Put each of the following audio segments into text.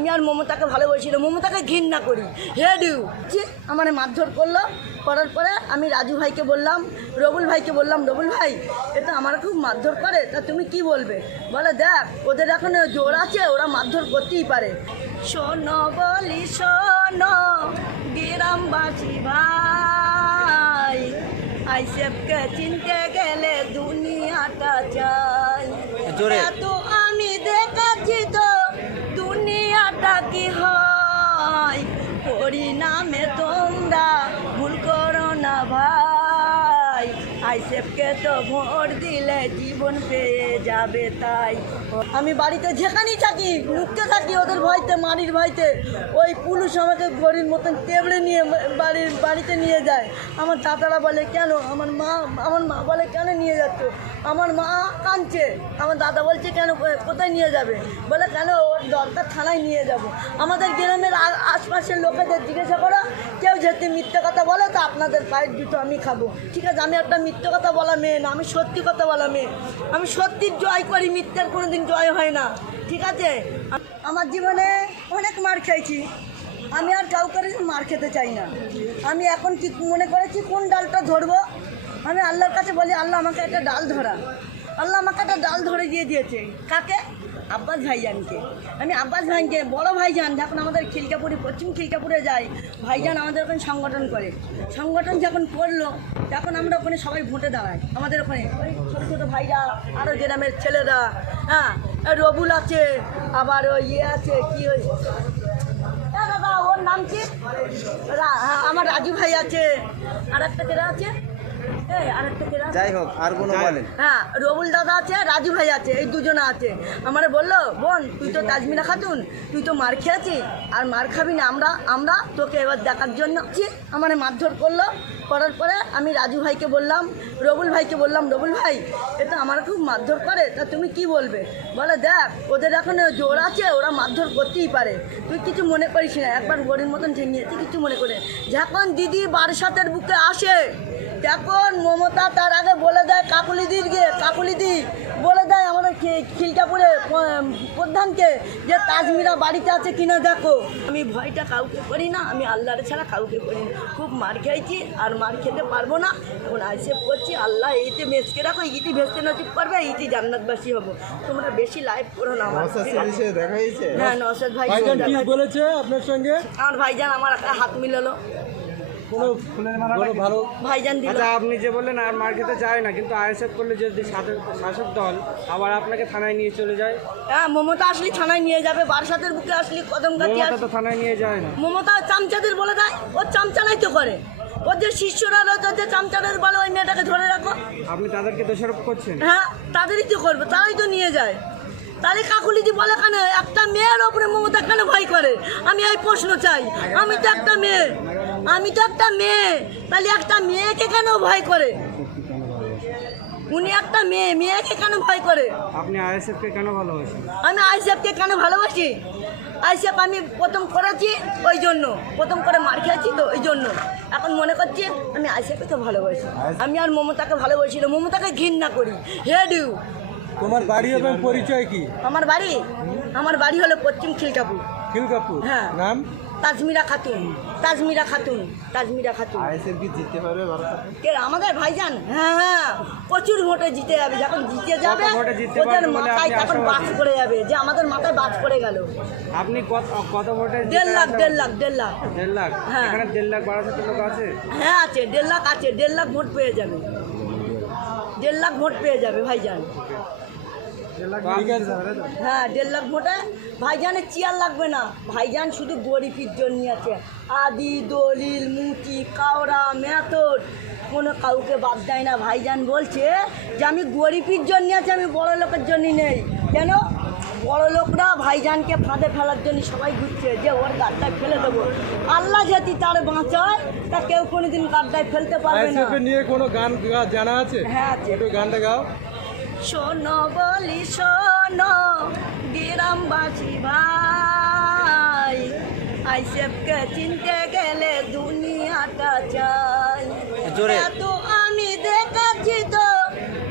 আমি আর মমতাকে ভালোবাসি না, মমতাকে ঘৃণা করি। হেডিউ আমার মারধর করলো, করার পরে আমি রাজু ভাইকে বললাম, রবুল ভাইকে বললাম, রবুল ভাই এটা আমার খুব মারধর করে, তা তুমি কি বলবে? বলে দেখ ওদের এখন জোর আছে, ওরা মারধর করতেই পারে। শোনো বলি শোনো গ্রামবাসী ভাই, আইসেফকে চিনতে গেলে দুনিয়াটা চাই। তো আমি দেখাচ্ছি তো দুনিয়াটা কি হয়, পরিণামে তোমরা ভুল করো না ভাই। আইসেফকে তো ভোট দিলে জীবন পেয়ে যাবে, তাই আমি বাড়িতে যেখানেই থাকি লুকতে থাকি ওদের ভয়তে, মারির ভয়তে। ওই পুলিশ আমাকে গরির মতন টেবড়ে নিয়ে বাড়িতে নিয়ে যায়। আমার দাদারা বলে কেন, আমার মা বলে কেন নিয়ে যাচ্ছ? আমার মা কাঁদছে, আমার দাদা বলছে কেন, কোথায় নিয়ে যাবে? বলে কেন ওর দরকার, থানায় নিয়ে যাব। আমাদের গ্রামের আশপাশের লোকেদের জিজ্ঞাসা করো, কেউ যদি মিথ্যে কথা বলে তো আপনাদের পায়ের জুতো আমি খাবো। ঠিক আছে, আমি একটা মিথ্যে কথা বলা মেয়ে না, আমি সত্যি কথা বলা মেয়ে। আমি সত্যির জয় করি, মিথ্যার কোনো দিন জয় হয় না। ঠিক আছে, আমার জীবনে অনেক মার খেয়েছি, আমি আর কাউকে মার খেতে চাই না। আমি এখন কি মনে করেছি কোন ডালটা ধরবো, আমি আল্লাহর কাছে বলি আল্লাহ আমাকে একটা ডাল ধরা। আল্লাহ আমাকে একটা ডাল ধরে দিয়েছে। কাকে? আব্বাস ভাইজানকে। আমি আব্বাস ভাইকে, বড় ভাইজান যখন আমাদের খিলকাপুরে, পশ্চিম খিলকাপুরে যাই, ভাইজান আমাদের ওখানে সংগঠন করে। সংগঠন যখন করলো তখন আমরা ওখানে সবাই ভোটে দাঁড়াই। আমাদের ওখানে ওই ছোটো ছোটো ভাইরা, আরও গ্রামের ছেলেরা, হ্যাঁ রবুল আছে, আবার ওই আছে কি ওই দাদা ওর নাম কি, আমার রাজু ভাই আছে, আর একটা কেরা আছে, যাই হোক আর কোনো বলেন। হ্যাঁ রবুল দাদা আছে, রাজু ভাই আছে, এই দুজনে আছে। আমার বললো বোন তুই তো তাজমিরা খাতুন, তুই তো মার খেয়েছিস আর মার খাবি না, আমরা তোকে এবার দেখার জন্য আমার মারধর করলো। করার পরে আমি রাজু ভাইকে বললাম, রবুল ভাইকে বললাম, রবুল ভাই এটা আমার খুব মারধর করে, তা তুমি কি বলবে? বলে দেখ ওদের এখন জোর আছে, ওরা মারধর করতেই পারে, তুই কিছু মনে করিস না, একবার গরির মতন ঠেঙিয়েছি, কিছু মনে করে। যখন দিদি বারাসাতের বুকে আসে তখন মমতা তার আগে বলে দেয় কাকুলিদি বলে দেয় আমাদের খিলকাপুরে প্রধানকে যে তাজমিরা বাড়িতে আছে কিনা দেখো। আমি ভয়টা কাউকে করি না, আমি আল্লাহর ছাড়া কাউকে করি না। খুব মার খেয়েছি আর মার খেতে পারবো না, এখন আইসেফ করছি। আল্লাহ এইতে মেসকে রাখো, ইতি ভেসতে নজিব করবে, ইতি জান্নাতবাসী হবো। তোমরা বেশি লাইভ করো না। হ্যাঁ নওশাদ ভাই বলেছে আপনার সঙ্গে, আমার ভাইজান আমার একটা হাত মিলালো, ভাইজান দিল। আচ্ছা আপনি যে বললেন আর মার খেতে চায় না, কিন্তু আইএসএফ করলে যদি শাসক দল আবার আপনাকে থানায় নিয়ে চলে যায়? হ্যাঁ মমতা আসলে থানায় নিয়ে যাবে, বারাসাতের বুকে আসলে কদমগাছি। তো থানায় নিয়ে যায় না, মমতা চামচাদের বলে দেয়, ও চামচালাই তো করে। ওর যে শিষ্যরা যে চামচাদের বলে ওই মেয়েটাকে ধরে রাখো। আপনি তাদেরকে দোষারোপ করছেন? হ্যাঁ তাদেরই তো করবে, তারাই তো নিয়ে যায়। তাহলে কাকুলিদি বলে কেন একটা মেয়ের ওপরে মমতা কেন ভয় করে? আমি এই প্রশ্ন চাই। আমি তো একটা মেয়ে, তাহলে একটা মেয়েকে কেন ভয় করে? উনি একটা মেয়েকে কেন ভয় করে? আপনি আইএসএফকে কেন ভালোবাসেন? আমি আইএসএফকে কেন ভালোবাসি? আইএসএফ আমি প্রথম করেছি ওই জন্য, প্রথম করে মার খেয়েছি তো ওই জন্য। এখন মনে করছি আমি আইএসএফকে তো ভালোবাসি, আমি আর মমতাকে ভালোবাসি না, মমতাকে ঘৃণা করি। হেডিউ। তোমার বাড়ি এবং পরিচয় কি? আমার বাড়ি হলো পশ্চিম খিলকাপুর। হ্যাঁ। নাম? তাজমিরা খাতুন। আইএসএফ কি জিততে পারবে কে? আমাদের ভাইজান। হ্যাঁ প্রচুর ভোটে জিতে যাবে, যখন জিতে যাবে ওদের মাথায় তখন বাজ পড়ে যাবে, যে আমাদের মাথায় বাজ পড়ে গেল। আপনি কত ভোটে? 1.5 লাখ। 1.5 লাখ? হ্যাঁ। এখানে 1.5 লাখ বারাসাতের লোক আছে? হ্যাঁ আছে, 1.5 লাখ আছে, 1.5 লাখ ভোট পেয়ে যাবে, 1.5 লাখ ভোট পেয়ে যাবে ভাইজান। হ্যাঁ 1.5 লাখ ভোটে ভাইজানের চেয়ার লাগবে না, ভাইজান শুধু গরিবের জন্য আছে। আদি দলিল মুচি কাওড়া মেথড কোনো কাউকে বাদ দেয় না। ভাইজান বলছে যে আমি গরিবের জন্য আছে, আমি বড় লোকের জন্য নেই। কেন? বড় লোকরা ভাইজানকে ফাঁদে ফেলার জন্য সবাই ঘুরছে, যে ওর গাড্ডায় ফেলে দেবো। আল্লাহ যদি তার বাঁচায় তা কেউ কোনোদিন গাড্ডায় ফেলতে পারবে না। নিয়ে কোনো গান জানা আছে? হ্যাঁ আছে। একটু গানটা গাও। শোনো বলি শোনো গ্রামবাসী ভাই, আইসেফকে চিনতে গেলে দুনিয়াটা চাই। তো আমি দেখাচ্ছি তো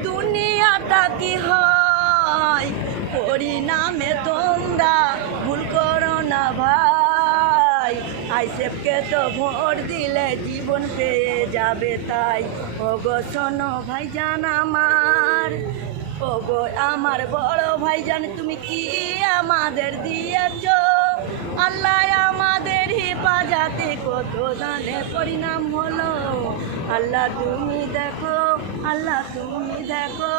দুনিয়াটা কি হয়, পরিণামে তোমরা ভুল করো না আইসেফকে তো ভোট দিলে জীবন পেয়ে যাবে তাই ও গো শোনো ভাইজান আমার, ও গো আমার বড় ভাইজান তুমি কি আমাদের দিয়েছ, আল্লাহ আমাদের হেফাজতে কত দানে পরিণাম হলো, আল্লাহ তুমি দেখো, আল্লাহ তুমি দেখো।